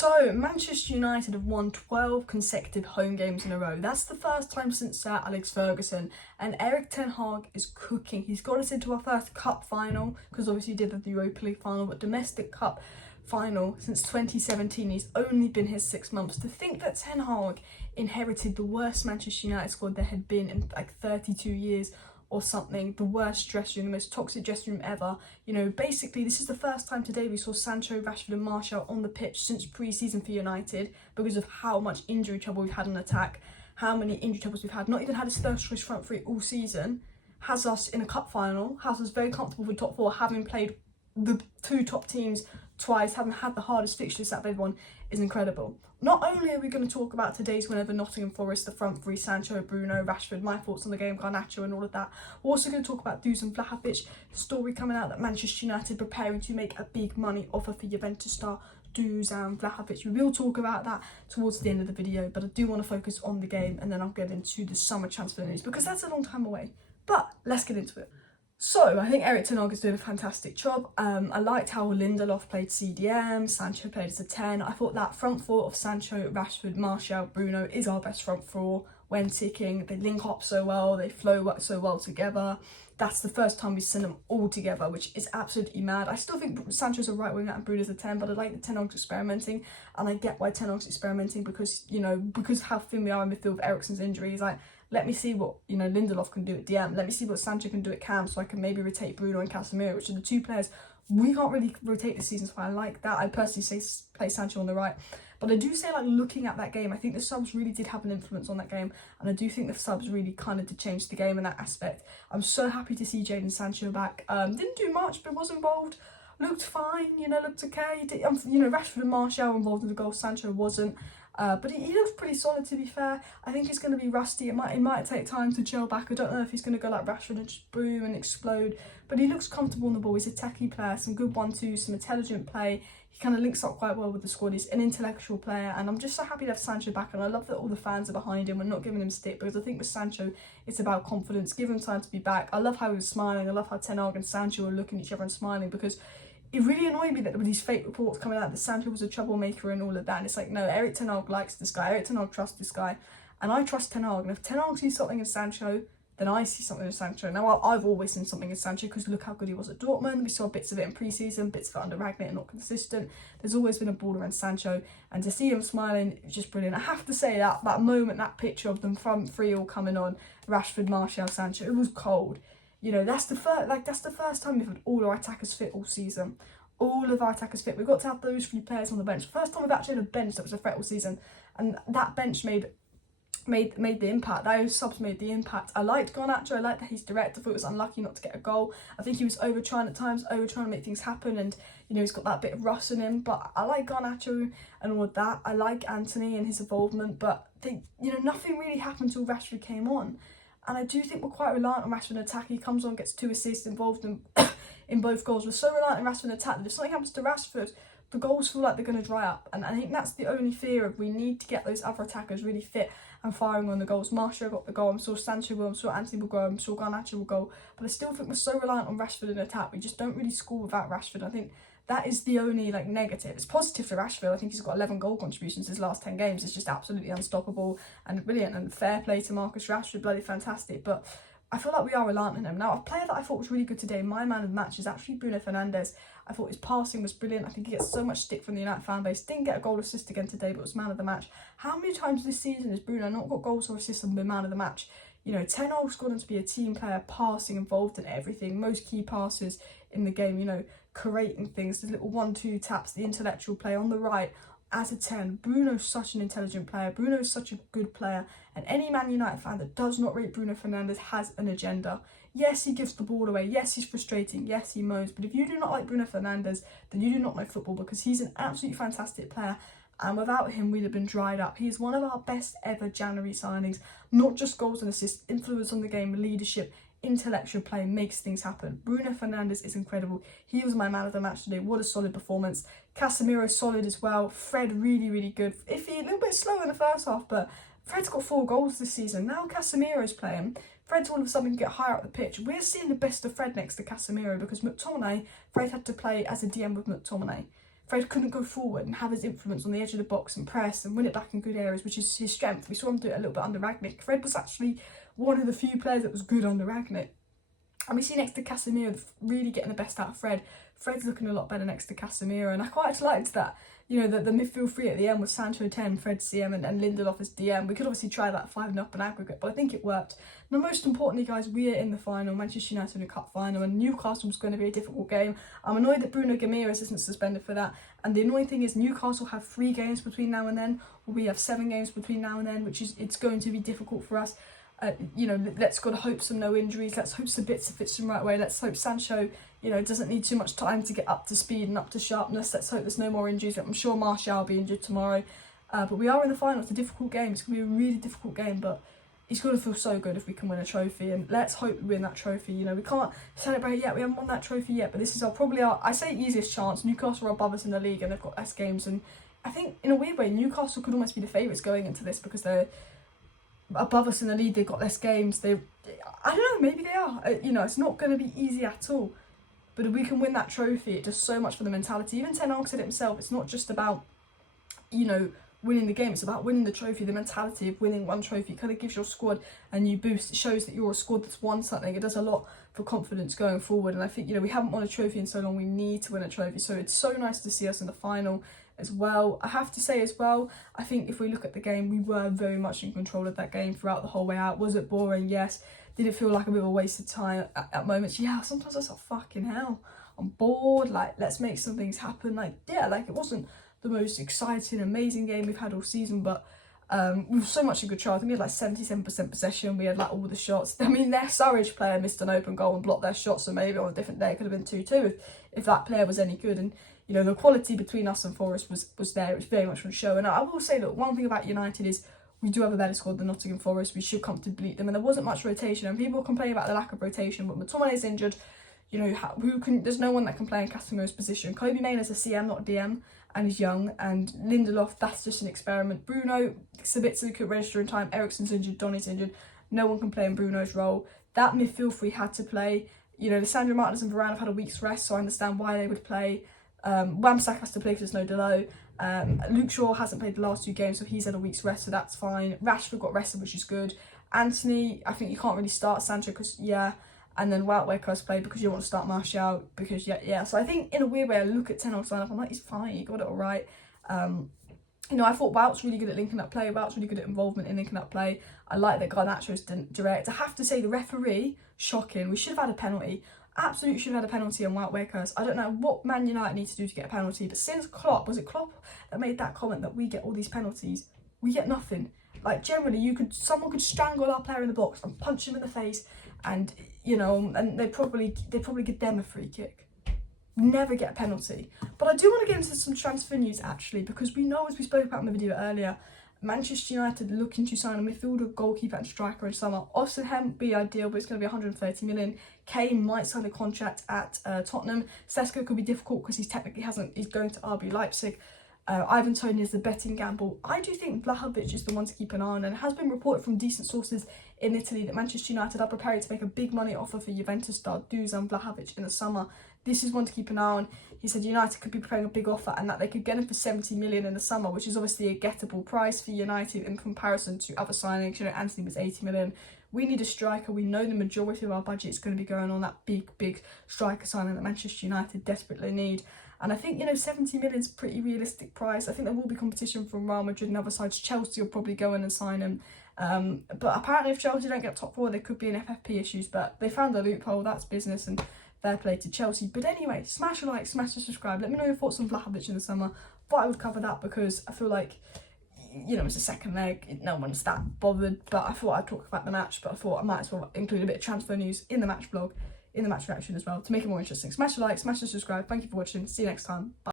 So, Manchester United have won 12 consecutive home games in a row. That's the first time since Sir Alex Ferguson, and Erik Ten Hag is cooking. He's got us into our first cup final, because obviously he did the Europa League final, but domestic cup final since 2017. He's only been here 6 months. To think that Ten Hag inherited the worst Manchester United squad there had been in like 32 years or something, the worst dressing room, the most toxic dressing room ever. You know, basically this is the first time today we saw Sancho, Rashford and Martial on the pitch since pre-season for United, because of how much injury trouble we've had in attack, how many injury troubles we've had. Not even had his first choice front three all season, has us in a cup final, has us very comfortable with top four, having played the two top teams twice, having had the hardest fixtures that they've won, is incredible. Not only are we going to talk about today's win over Nottingham Forest, the front three, Sancho, Bruno, Rashford, my thoughts on the game, Garnacho and all of that. We're also going to talk about Dusan Vlahovic, the story coming out that Manchester United preparing to make a big money offer for Juventus star Dusan Vlahovic. We will talk about that towards the end of the video, but I do want to focus on the game and then I'll get into the summer transfer news because that's a long time away. But let's get into it. So, I think Erik Ten Hag is doing a fantastic job. I liked how Lindelof played CDM, Sancho played as a 10. I thought that front four of Sancho, Rashford, Martial, Bruno is our best front four when ticking. They link up so well, they flow so well together. That's the first time we've seen them all together, which is absolutely mad. I still think Sancho's a right winger and Bruno's a 10, but I like that Ten Hag's experimenting, and I get why Ten Hag's experimenting because, you know, because how thin we are in midfield with Eriksen's injuries. Like, let me see what, you know, Lindelof can do at DM. Let me see what Sancho can do at Cam, so I can maybe rotate Bruno and Casemiro, which are the two players we can't really rotate this season, so I like that. I personally say play Sancho on the right. But I do say, like, looking at that game, I think the subs really did have an influence on that game. And I do think the subs really kind of did change the game in that aspect. I'm so happy to see Jadon Sancho back. Didn't do much, but was involved. Looked fine, you know, looked okay. You know, Rashford and Martial were involved in the goal. Sancho wasn't. But he looks pretty solid, to be fair. I think he's going to be rusty. It might take time to gel back. I don't know if he's going to go like Rashford and just boom and explode. But he looks comfortable on the ball. He's a techie player, some good 1-2, some intelligent play. He kind of links up quite well with the squad. He's an intellectual player. And I'm just so happy to have Sancho back. And I love that all the fans are behind him and not giving him stick. Because I think with Sancho, it's about confidence. Give him time to be back. I love how he was smiling. I love how Ten Hag and Sancho are looking at each other and smiling, because it really annoyed me that with these fake reports coming out that Sancho was a troublemaker and all of that. And it's like, no, Erik Ten Hag likes this guy. Erik Ten Hag trusts this guy. And I trust Ten Hag. And if Ten Hag sees something in Sancho, then I see something in Sancho. Now, I've always seen something in Sancho because look how good he was at Dortmund. We saw bits of it in pre-season, bits of it under Ragnick, not consistent. There's always been a baller in Sancho. And to see him smiling, it's just brilliant. I have to say that moment, that picture of them front three all coming on, Rashford, Martial, Sancho, it was cold. You know, that's the first time we've had all our attackers fit all season. All of our attackers fit. We've got to have those three players on the bench. First time we've actually had a bench that was a threat all season, and that bench made the impact. Those subs made the impact. I liked Garnacho. I liked that he's direct. I thought it was unlucky not to get a goal. I think he was over trying at times, to make things happen, and you know, he's got that bit of rust in him. But I like Garnacho and all of that. I like Anthony and his involvement, but nothing really happened until Rashford came on. And I do think we're quite reliant on Rashford in attack. He comes on, gets 2 assists, involved in both goals. We're so reliant on Rashford in attack that if something happens to Rashford, the goals feel like they're going to dry up. And I think that's the only fear of, we need to get those other attackers really fit and firing on the goals. Martial got the goal. I'm sure Sancho will. I'm sure Anthony will go. I'm sure Garnacho will go. But I still think we're so reliant on Rashford in attack. We just don't really score without Rashford. I think that is the only negative. It's positive for Rashford. I think he's got 11 goal contributions his last 10 games. It's just absolutely unstoppable and brilliant. And fair play to Marcus Rashford, bloody fantastic. But I feel like we are reliant on him. Now, a player that I thought was really good today, my man of the match, is actually Bruno Fernandes. I thought his passing was brilliant. I think he gets so much stick from the United fan base. Didn't get a goal assist again today, but was man of the match. How many times this season has Bruno not got goals or assists and been man of the match? You know, Ten Hag's got him to be a team player, passing, involved in everything. Most key passes in the game, you know, creating things, the little 1-2 taps, the intellectual play on the right. As a 10, Bruno's such an intelligent player. Bruno's such a good player. And any Man United fan that does not rate Bruno Fernandes has an agenda. Yes, he gives the ball away. Yes, he's frustrating. Yes, he moans. But if you do not like Bruno Fernandes, then you do not know football, because he's an absolutely fantastic player. And without him, we'd have been dried up. He is one of our best ever January signings. Not just goals and assists, influence on the game, leadership, intellectual play, makes things happen. Bruno Fernandes is incredible. He was my man of the match today. What a solid performance. Casemiro solid as well. Fred really, really good. Iffy, a little bit slow in the first half, but Fred's got 4 goals this season. Now Casemiro's playing. Fred's all of a sudden get higher up the pitch. We're seeing the best of Fred next to Casemiro, because McTominay, Fred had to play as a DM with McTominay. Fred couldn't go forward and have his influence on the edge of the box and press and win it back in good areas, which is his strength. We saw him do it a little bit under Rangnick. Fred was actually one of the few players that was good under Rangnick. And we see next to Casemiro really getting the best out of Fred. Fred's looking a lot better next to Casemiro, and I quite liked that. You know, the midfield three at the end was Sancho 10, Fred CM and Lindelof as DM. We could obviously try that 5-0 in aggregate, but I think it worked. Now, most importantly, guys, we are in the final, Manchester United in the Cup final, and Newcastle was going to be a difficult game. I'm annoyed that Bruno Guimaraes isn't suspended for that, and the annoying thing is Newcastle have 3 games between now and then, or we have 7 games between now and then, which is, it's going to be difficult for us. You know, let's gotta hope some no injuries. Let's hope Sabitzer fits the right way. Let's hope Sancho, you know, doesn't need too much time to get up to speed and up to sharpness. Let's hope there's no more injuries. I'm sure Martial will be injured tomorrow. But we are in the final. It's a difficult game. It's going to be a really difficult game, but it's going to feel so good if we can win a trophy. And let's hope we win that trophy. You know, we can't celebrate yet. We haven't won that trophy yet, but this is probably our, I say, easiest chance. Newcastle are above us in the league and they've got less games. And I think, in a weird way, Newcastle could almost be the favourites going into this because they're above us in the league. They've got less games. I don't know, maybe they are. You know, it's not going to be easy at all. But if we can win that trophy, it does so much for the mentality. Even Ten Hag said it himself, it's not just about, you know, winning the game, it's about winning the trophy. The mentality of winning one trophy kind of gives your squad a new boost. It shows that you're a squad that's won something. It does a lot for confidence going forward. And I think, you know, we haven't won a trophy in so long, we need to win a trophy. So it's so nice to see us in the final as well. I have to say as well, I think if we look at the game, we were very much in control of that game throughout the whole way out. Was it boring? Yes. Did it feel like a bit of a waste of time at moments? Yeah, sometimes I was like, fucking hell, I'm bored, like, let's make some things happen. Like, yeah, like, it wasn't the most exciting, amazing game we've had all season, but we were so much in control. I think we had like 77% possession. We had like all the shots. I mean, their Surridge player missed an open goal and blocked their shot, so maybe on a different day it could have been 2-2 if that player was any good. And you know, the quality between us and Forest was there. It was very much on show. And I will say that one thing about United is we do have a better squad than Nottingham Forest. We should comfortably beat them, and there wasn't much rotation. And people complain about the lack of rotation, but McTominay's injured. You know, there's no one that can play in Casemiro's position. Kobe Mainer's a CM, not a DM, and he's young. And Lindelof, that's just an experiment. Bruno, Sabitzer could register in time. Eriksen's injured, Donny's injured. No one can play in Bruno's role. That midfield three had to play. You know, Lissandro Martinez and Varane have had a week's rest, so I understand why they would play. Wamsak has to play because there's no Delo. Luke Shaw hasn't played the last 2 games, so he's had a week's rest, so that's fine. Rashford got rested, which is good. Anthony, I think you can't really start Sancho because, yeah. And then Wout has played because you want to start Martial because, yeah. So I think in a weird way, I look at Ten Hag's lineup, I'm like, he's fine, he got it all right. You know, I thought Wout's really good at linking up play. Wout's really good at involvement in linking up play. I like that Garnacho's direct. I have to say, the referee, shocking. We should have had a penalty. Absolutely should have had a penalty on Wout Weghorst. I don't know what Man United need to do to get a penalty, but since Klopp, was it Klopp that made that comment that we get all these penalties? We get nothing. Like, generally, someone could strangle our player in the box and punch him in the face, and you know, and they probably give them a free kick. Never get a penalty. But I do want to get into some transfer news actually, because we know, as we spoke about in the video earlier, Manchester United looking to sign a midfielder, goalkeeper and striker in summer. Osimhen would be ideal, but it's going to be 130 million. Kane might sign a contract at Tottenham. Sesko could be difficult because he's going to RB Leipzig. Ivan Toney is the betting gamble. I do think Vlahovic is the one to keep an eye on, and it has been reported from decent sources in Italy that Manchester United are preparing to make a big money offer for Juventus star Dusan Vlahovic in the summer. This is one to keep an eye on. He said United could be preparing a big offer and that they could get him for 70 million in the summer, which is obviously a gettable price for United in comparison to other signings. You know, Anthony was 80 million. We need a striker. We know the majority of our budget is going to be going on that big striker signing that Manchester United desperately need. And I think, you know, 70 million is a pretty realistic price. I think there will be competition from Real Madrid and other sides. Chelsea will probably go in and sign him. But apparently if Chelsea don't get top 4, there could be an FFP issues. But they found a loophole. That's business, and fair play to Chelsea. But anyway, smash a like, smash a subscribe. Let me know your thoughts on Vlahovic in the summer. Thought I would cover that because I feel like, you know, it's a second leg. No one's that bothered. But I thought I'd talk about the match. But I thought I might as well include a bit of transfer news in the match vlog, in the match reaction as well, to make it more interesting. Smash a like, smash a subscribe. Thank you for watching. See you next time. Bye.